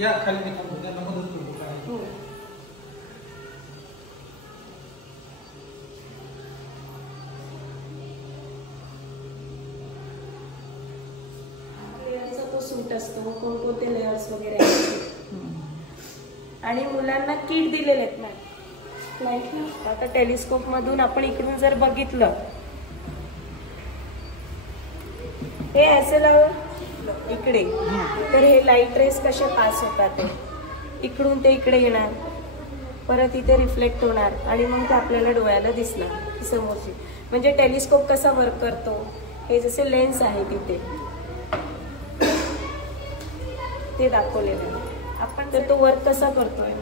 या खाली निघून त्यांना मदत करू काय. लेअरचा तो सूट असतो, कोणकोणते लेअर्स वगैरे आहेत. आणि मुलांना किट दिलेले आहेत मॅम लाईट. आता टेलिस्कोप मधून आपण इकडून जर बघितलं, हे असेल इकडे, तर हे लाईट रेस कसे पास होतात ते इकडून ते इकडे येणार, परत इथे रिफ्लेक्ट होणार आणि मग ते आपल्याला डोळ्याला दिसणार समोरची. म्हणजे टेलिस्कोप कसा वर्क करतो, हे जसे लेन्स आहे तिथे ते दाखवलेलं आहे आपण. तर तो वर्क कसा करतोय,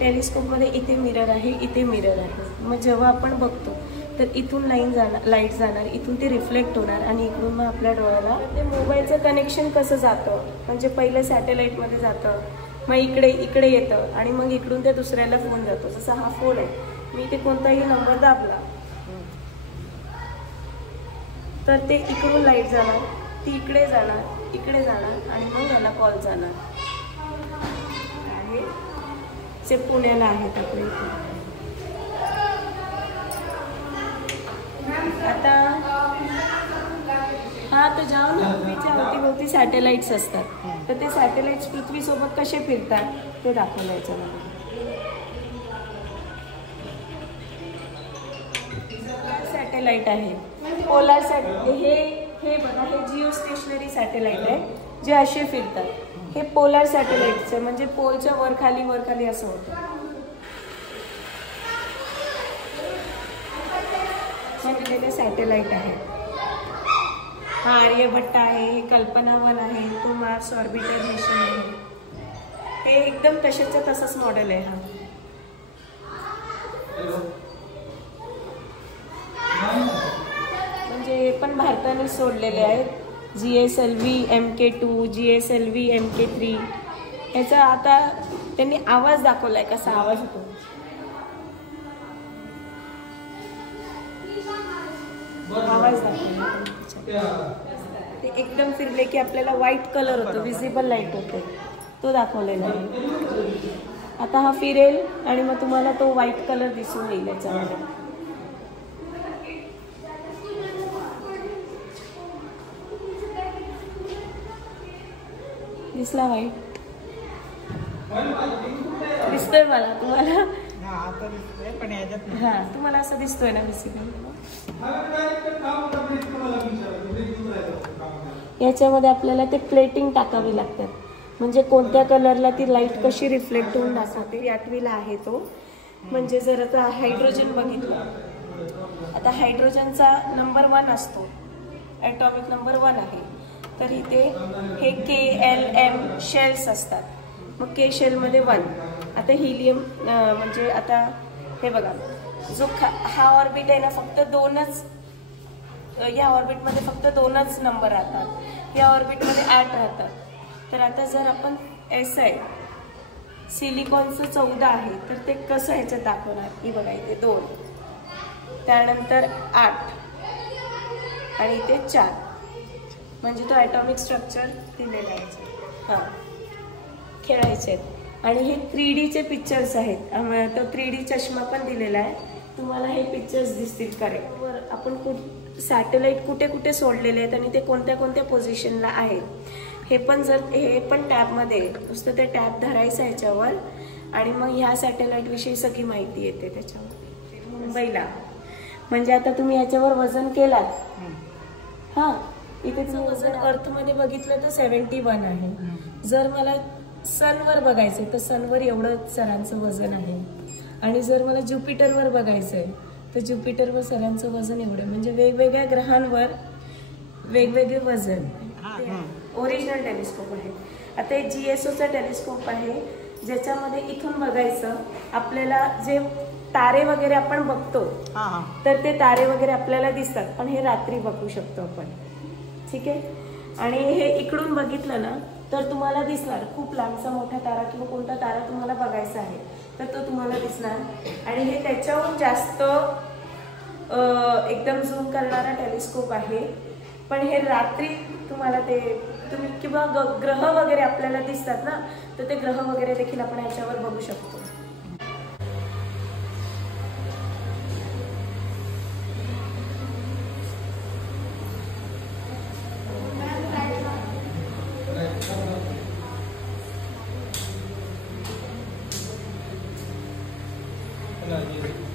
टेलिस्कोप मध्ये इथे मिरर आहे, इथे मिरर आहे. मग जेव्हा आपण बघतो तर इथून लाईट जाणार, इथून ते रिफ्लेक्ट होणार आणि इकडून मग आपल्या डोळ्याला ते मोबाईलचं कनेक्शन कसं जातं. म्हणजे पहिलं सॅटेलाईटमध्ये जातं, मग इकडे येतं आणि मग इकडून ते दुसऱ्याला फोन जातो. जसा हा फोन आहे, मी इथे कोणताही नंबर दाबला तर ते इकडून लाईट जाणार, ती इकडे जाणार आणि मग याला कॉल जाणार. जे पुण्याला आहेत आपल्या इथे. आता हा तर जाऊ ना, पृथ्वीच्या अवतीभोवती सॅटेलाइट्स असतात, तर ते सॅटेलाइट्स पृथ्वीसोबत कसे फिरतात ते दाखवलं याच्यामध्ये. सॅटेलाइट आहे पोलार हे बघा, हे जिओ स्टेशनरी सॅटेलाइट आहे जे असे फिरतात. हे पोलार सॅटेलाइट्स आहे, म्हणजे पोलच्या वर खाली असं होतं. सॅटेलाइट आहे. हा आर्यभट्ट आहे, हे कल्पना 1 आहे, तो मार्स ऑर्बिटर मिशन आहे. हे एकदम तशाच्या तसंच मॉडेल आहे. हा म्हणजे हे पण भारताने सोडलेले आहेत. GSLV MK2, GSLV MK3. याचा आता त्यांनी आवाज दाखवलाय, कसा आवाज होतो. आवाज दाखवला ते एकदम फिरले की आपल्याला व्हाईट कलर होतो, विजिबल लाईट होते, तो दाखवलेला आहे. आता हा फिरेल आणि मग तुम्हाला तो व्हाईट कलर दिसून येईल याच्यामध्ये. दिसला व्हाईट? दिसतोय मला, तुम्हाला? हा तुम्हाला असं दिसतोय ना बेसिकली. याच्यामध्ये आपल्याला ते प्लेटिंग टाकावी लागतात, म्हणजे कोणत्या कलरला ती लाईट कशी रिफ्लेक्ट होऊन दाखवते. 8वीला आहे तो. म्हणजे जर आता हायड्रोजन बघितलं, आता हायड्रोजनचा नंबर 1 असतो, ॲटॉमिक नंबर 1 आहे. तर इथे हे KLM शेल्स असतात. मग K शेलमध्ये 1. आता हिलियम म्हणजे आता हे बघा, जो हा ऑर्बिट आहे ना, फक्त 2च, या ऑर्बिटमध्ये फक्त 2च नंबर राहतात, या ऑर्बिटमध्ये 8 राहतात. तर आता जर आपण SI सिलिकॉनचं 14 आहे, तर ते कसं ह्याच्यात दाखवणार की बघा, इथे 2, त्यानंतर 8 आणि इथे 4, म्हणजे तो ॲटॉमिक स्ट्रक्चर दिलेला आहे. हां खेळायचे आहेत. आणि हे 3Dचे पिक्चर्स आहेत, तो 3D चष्मा पण दिलेला आहे तुम्हाला. हे पिक्चर्स दिसतील करेक्ट. आपण सॅटेलाइट कुठे कुठे सोडलेले आहेत आणि ते कोणत्या कोणत्या पोझिशनला आहेत हे पण, जर हे पण टॅबमध्ये नुसतं ते टॅब धरायचं ह्याच्यावर आणि मग ह्या सॅटेलाइट विषयी सगळी माहिती येते त्याच्यावर. मुंबईला म्हणजे आता तुम्ही याच्यावर वजन केलात, हां इथे वजन अर्थमध्ये बघितलं तर 71 आहे. जर मला सनवर बघायचंय तर सनवर एवढं सरांचं वजन आहे. आणि जर मला ज्युपिटरवर बघायचंय तर ज्युपिटरवर सरांचं वजन एवढं. म्हणजे वेगवेगळ्या ग्रहांवर वेगवेगळे वजन. ओरिजिनल टेलिस्कोप आहे. आता एक GSOचा टेलिस्कोप आहे ज्याच्यामध्ये इथून बघायचं आपल्याला, जे तारे वगैरे आपण बघतो तर ते तारे वगैरे आपल्याला दिसतात, पण हे रात्री बघू शकतो आपण. ठीक आहे. आणि हे इकडून बघितलं ना तर तुम्हाला दिसणार खूप लांबचा मोठा तारा किंवा कोणता तारा तुम्हाला बघायचा आहे तर तो तुम्हाला दिसणार. आणि हे त्याच्याहून जास्त एकदम झूम करणारा टेलिस्कोप आहे. पण हे रात्री तुम्हाला ते तुम्ही किंवा ग्रह वगैरे आपल्याला दिसतात ना, तर ते ग्रह वगैरे देखील आपण ह्याच्यावर बघू शकतो. चला,